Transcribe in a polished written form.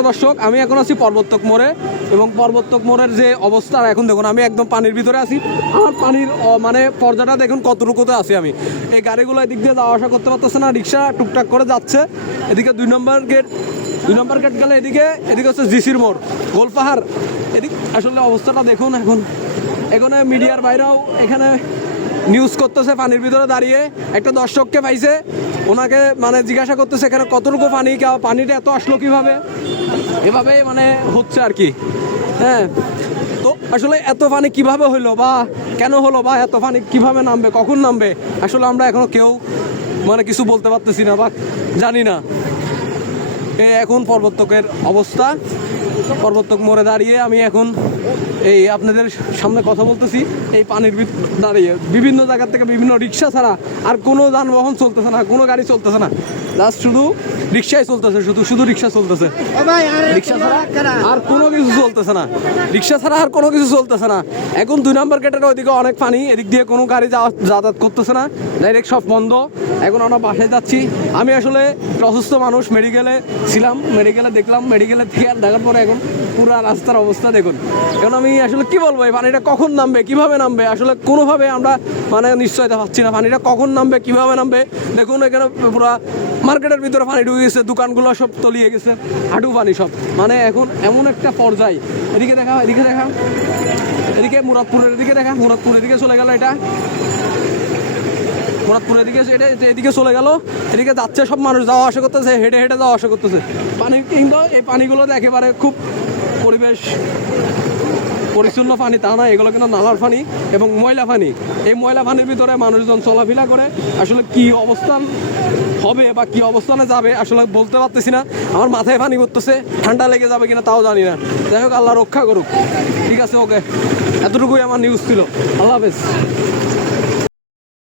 দর্শক, আমি এখন আছি পর্বতক মোড়ে এবং পর্বতক মোড়ের যে অবস্থা এখন দেখুন, আমি একদম পানির ভিতরে আছি। আমার পানির মানে পর্যাটা দেখুন কতটুকুতে আছি আমি। এই গাড়িগুলো এদিক দিয়ে যাওয়া আসা করতে পারতেছে না, রিক্সা টুকটাক করে যাচ্ছে। এদিকে 2 নম্বর গেট গেলে এদিকে হচ্ছে জিসির মোড়, গোলপাহাড়। এদিক আসলে অবস্থাটা দেখুন। এখানে মিডিয়ার বাইরেও এখানে নিউজ করতেছে পানির ভিতরে দাঁড়িয়ে। একটা দর্শককে পাইছে, ওনাকে মানে জিজ্ঞাসা করতেছে এখানে কতটুকু পানি, পানিটা এত আসলো কিভাবে, এভাবে মানে হচ্ছে আর কি। হ্যাঁ, তো আসলে এত পানি কিভাবে হইলো বা কেন হলো বা এত পানি কিভাবে নামবে, কখন নামবে, আসলে আমরা এখনো কেউ মানে কিছু বলতে পারতেছি না বা জানি না। এখন পর্বতকের অবস্থা, পর্বতক মোড়ে দাঁড়িয়ে আমি এখন এই আপনাদের সামনে কথা বলতেছি। এই পানির দাঁড়িয়ে বিভিন্ন জায়গা থেকে বিভিন্ন রিক্সা ছাড়া আর কোনো যানবাহন চলতেছে না, কোনো গাড়ি চলতেছে না, জাস্ট শুধু রিক্সাই চলতেছে, শুধু রিক্সা চলতেছে। রিক্সা ছাড়া আর কোনো কিছু চলতেছে না, রিক্সা ছাড়া আর কোনো কিছু চলতেছে না। এখন 2 নম্বর গেটের ওইদিকে অনেক পানি, এদিক দিয়ে কোনো গাড়ি যাতায়াত করতেছে না, ডাইরেক্ট সব বন্ধ। এখন আমরা বাসায় যাচ্ছি। আমি আসলে অসুস্থ মানুষ, মেডিকেলে ছিলাম, মেডিকেলে দেখলাম, মেডিকেলে থেকে দেখার পরে এখন পুরো রাস্তার অবস্থা দেখুন। এখন আমি আসলে কি বলবো, এই পানিটা কখন নামবে, কিভাবে নামবে, আসলে কোনোভাবে আমরা মানে নিশ্চয়তা পাচ্ছি না পানিটা কখন নামবে, কিভাবে নামবে। দেখুন এখানে পুরো মার্কেটের ভিতরে পানি ঢুকে গেছে, দোকানগুলো সব তলিয়ে গেছে, হাঁটু পানি সব। মানে এখন এমন একটা পর্যায়। এদিকে দেখা, এদিকে মুরাদপুরের দিকে দেখা, মুরাদপুরের দিকে চলে গেল, এটা মুরাদপুরের দিকে, এদিকে চলে গেল। এদিকে যাচ্ছে সব মানুষ, যাওয়া আসা করতেছে, হেঁটে হেঁটে যাওয়া আসা করতেছে। পানি কিন্তু এই পানিগুলো একেবারে খুব পরিবেশ পরিচ্ছন্ন পানি তা না, এগুলো কিন্তু নালার পানি এবং ময়লা পানি। এই ময়লা পানির ভিতরে মানুষজন চলাফেরা করে, আসলে কি অবস্থান হবে বা কি অবস্থানে যাবে আসলে বলতে পারতেছি না। আমার মাথায় পানি করতেছে, ঠান্ডা লেগে যাবে কিনা তাও জানি না। যাই হোক, আল্লাহ রক্ষা করুক। ঠিক আছে, ওকে, এতটুকুই আমার নিউজ ছিল। আল্লাহ হাফেজ।